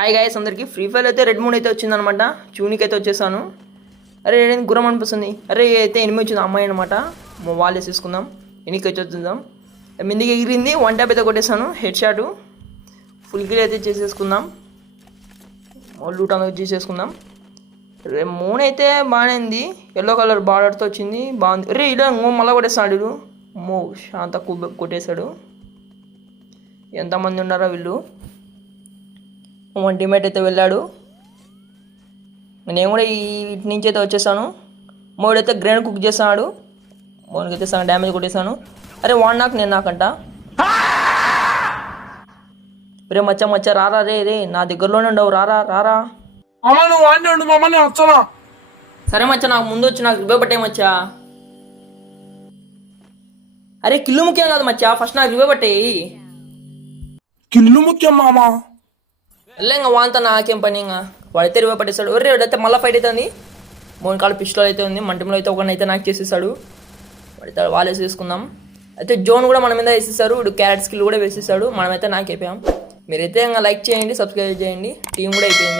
Hi guys అందరికి free fire అయితే red moon అయితే వచ్చిందనమాట. చూనికి అయితే వచ్చేసాను. అరే గురం అనిపిస్తుంది. అరే అయితే ఎనిమిది వచ్చింది అమ్మాయి అనమాట. వాళ్ళు వేసేసుకుందాం. ఎనికి వచ్చి వచ్చేద్దాం. మిందికి ఎగిరింది 1 ట్యాప్ అయితే కొట్టేసాను. హెడ్ షాట్ ఫుల్ కిల్ అయితే చేసేసుకుందాం. లూట్ అనేది చేసేసుకుందాం. మూన్ అయితే బాగానే ఉంది. ఎల్లో కలర్ బార్డర్తో వచ్చింది, బాగుంది. అరే ఇలా మళ్ళీ కొట్టేస్తాడు. శాంత కొట్టేశాడు. ఎంతమంది ఉన్నారో వీళ్ళు. 1 టీమేట్ అయితే వెళ్ళాడు. నేను కూడా ఇటు నుంచి అయితే వచ్చేసాను. మోడైతే గ్రెనేడ్ కుక్ చేస్తున్నాడు. మోన్కి అయితే సగం డ్యామేజ్ కొట్టేసాను. అరే వాడు నేను నాకంట. రే మచ్చ రారా రే నా దగ్గరలోనే ఉండవు. రారా సరే మచ్చా, నాకు ముందు వచ్చి నాకు రివ్యూ పట్టే మచ్చా. అరే కిల్లు ముఖ్యం కాదు మచ్చా, ఫస్ట్ నాకు రివ్యూ పట్టేయి. కిల్లు ముఖ్యం మామా. ఇంకా వాంతా నాకేం పని. ఇంకా వాడైతే రివ్యూ పట్టేస్తాడు. ఒరే వాడైతే మళ్ళీ ఫైట్ అవుతుంది. మోన్ కాడ పిస్టల్ అయితే ఉంది. మన టీంలో అయితే ఒకరిని అయితే నాకు చేసేసాడు. వాడైతే వాళ్ళు వేసేసుకుందాం. అయితే జోన్ కూడా మన మీద వేసేసారు. ఇప్పుడు క్యారెట్ స్కిల్ కూడా వేసేసాడు. మనమైతే నాకు అయిపోయాం. మీరైతే ఇంకా లైక్ చేయండి, సబ్స్క్రైబ్ చేయండి. టీం కూడా అయిపోయింది.